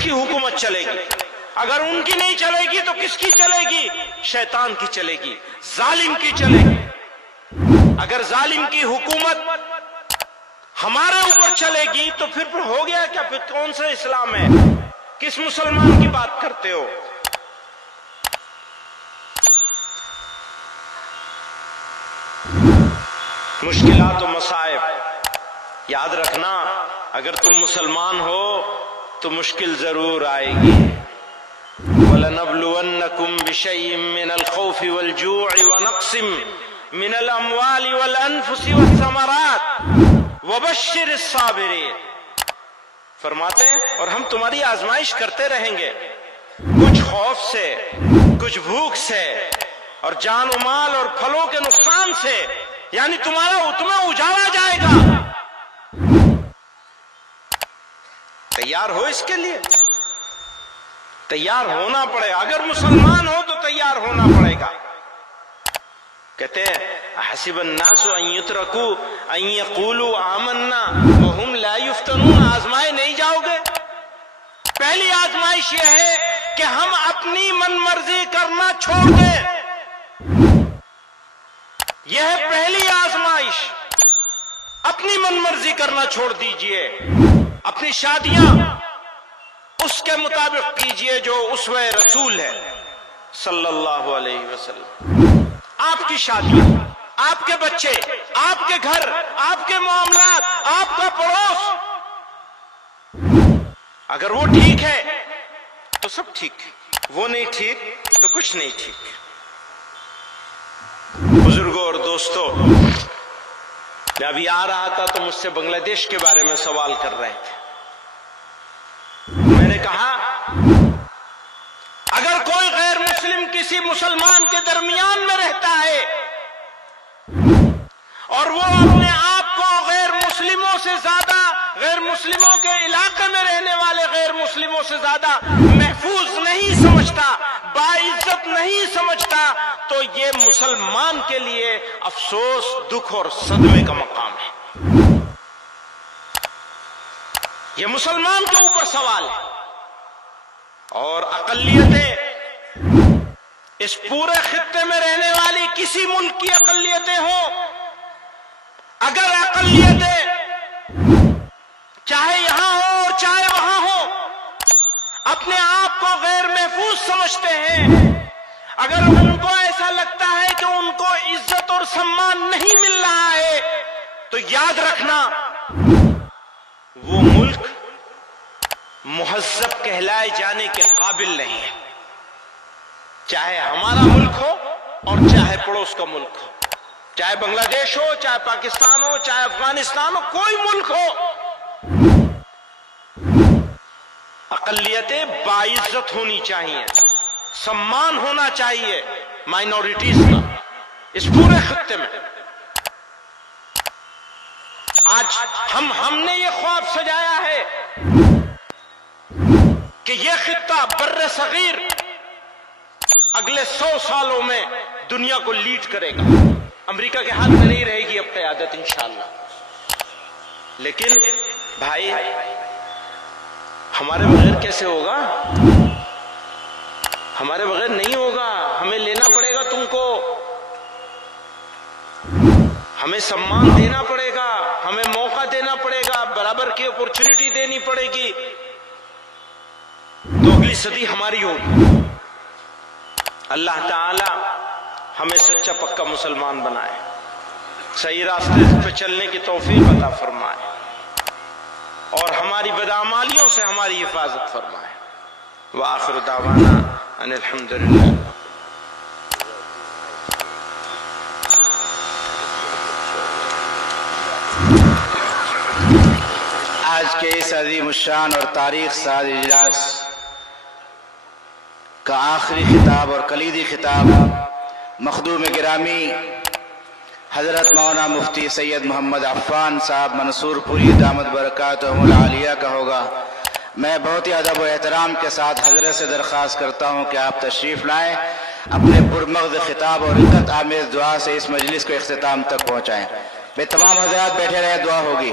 کس کی حکومت چلے گی؟ اگر ان کی نہیں چلے گی تو کس کی چلے گی؟ شیطان کی چلے گی، ظالم کی چلے گی۔ اگر ظالم کی حکومت ہمارے اوپر چلے گی تو پھر ہو گیا کیا؟ پھر کون سا اسلام ہے؟ کس مسلمان کی بات کرتے ہو؟ مشکلات و مصائب یاد رکھنا، اگر تم مسلمان ہو تو مشکل ضرور آئے گی۔ وَلَنَبْلُوَنَّكُمْ بِشَيْءٍ مِّنَ الْخَوْفِ وَالْجُوعِ وَنَقْصٍ مِّنَ الْأَمْوَالِ وَالْأَنفُسِ وَالثَّمَرَاتِ وَبَشِّرِ الصَّابِرِينَ۔ فرماتے ہیں اور ہم تمہاری آزمائش کرتے رہیں گے، کچھ خوف سے، کچھ بھوک سے، اور جان و مال اور پھلوں کے نقصان سے، یعنی تمہیں اجاڑا جائے گا۔ تیار ہو اس کے لیے؟ تیار ہونا پڑے گا۔ اگر مسلمان ہو تو تیار ہونا پڑے گا۔ کہتے ہیں حسب الناس ان یترکوا ان یقولوا آمنا وهم لا یفتنون۔ آزمائے نہیں جاؤ گے؟ پہلی آزمائش یہ ہے کہ ہم اپنی من مرضی کرنا چھوڑ دیں، یہ ہے پہلی آزمائش۔ اپنی من مرضی کرنا چھوڑ دیجئے، اپنی شادیاں اس کے مطابق کیجئے جو اسوہ رسول ہے صلی اللہ علیہ وسلم۔ آپ کی شادی، آپ کے بچے، آپ کے گھر، آپ کے معاملات، آپ کا پڑوس، اگر وہ ٹھیک ہے تو سب ٹھیک ہے، وہ نہیں ٹھیک تو کچھ نہیں ٹھیک۔ بزرگوں اور دوستوں، میں ابھی آ رہا تھا تو مجھ سے بنگلہ دیش کے بارے میں سوال کر رہے تھے۔ میں نے کہا اگر کوئی غیر مسلم کسی مسلمان کے درمیان میں رہتا ہے اور وہ اپنے آپ کو غیر مسلموں سے زیادہ، غیر مسلموں کے علاقے میں رہنے والے غیر مسلموں سے زیادہ محفوظ نہیں سمجھتا، باعزت نہیں سمجھتا، تو یہ مسلمان کے لیے افسوس، دکھ اور صدمے کا مقام ہے۔ یہ مسلمان کے اوپر سوال ہے۔ اور اقلیتیں اس پورے خطے میں رہنے والی کسی ملک کی اقلیتیں ہوں، اگر اقلیتیں چاہے یہاں ہو اور چاہے وہاں ہو اپنے آپ کو غیر محفوظ سمجھتے ہیں، اگر ان کو ایسا لگتا ہے کہ ان کو عزت اور سمان نہیں مل رہا ہے، تو یاد رکھنا وہ ملک مہذب کہلائے جانے کے قابل نہیں ہے، چاہے ہمارا ملک ہو اور چاہے پڑوس کا ملک ہو، چاہے بنگلہ دیش ہو، چاہے پاکستان ہو، چاہے افغانستان ہو، کوئی ملک ہو۔ اقلیتیں باعزت ہونی چاہیے، سمان ہونا چاہیے مائنورٹیز کا اس پورے خطے میں۔ آج ہم نے یہ خواب سجایا ہے کہ یہ خطہ بر صغیر اگلے 100 سالوں میں دنیا کو لیڈ کرے گا۔ امریکہ کے ہاتھ میں نہیں رہے گی اب قیادت انشاءاللہ، لیکن بھائی ہمارے بغیر کیسے ہوگا؟ ہمارے بغیر نہیں ہوگا، ہمیں لینا پڑے گا تم کو، ہمیں سمان دینا پڑے گا، ہمیں موقع دینا پڑے گا، برابر کی اپورچونٹی دینی پڑے گی، تو اگلی صدی ہماری ہوگی۔ اللہ تعالی ہمیں سچا پکا مسلمان بنائے، صحیح راستے پہ چلنے کی توفیق عطا فرمائے، اور ہماری بدعمالیوں سے ہماری حفاظت فرمائے۔ وآخر دعوانا ان الحمدللہ۔ آج کے اس عظیم الشان اور تاریخ ساز اجلاس کا آخری خطاب اور کلیدی خطاب مخدوم گرامی حضرت مولانا مفتی سید محمد عفان صاحب منصور پوری دامت برکاتہم العالیہ کا ہوگا۔ میں بہت ہی ادب و احترام کے ساتھ حضرت سے درخواست کرتا ہوں کہ آپ تشریف لائیں، اپنے پرمغز خطاب اور عزت آمیز دعا سے اس مجلس کو اختتام تک پہنچائیں۔ میں تمام حضرات بیٹھے رہیں، دعا ہوگی۔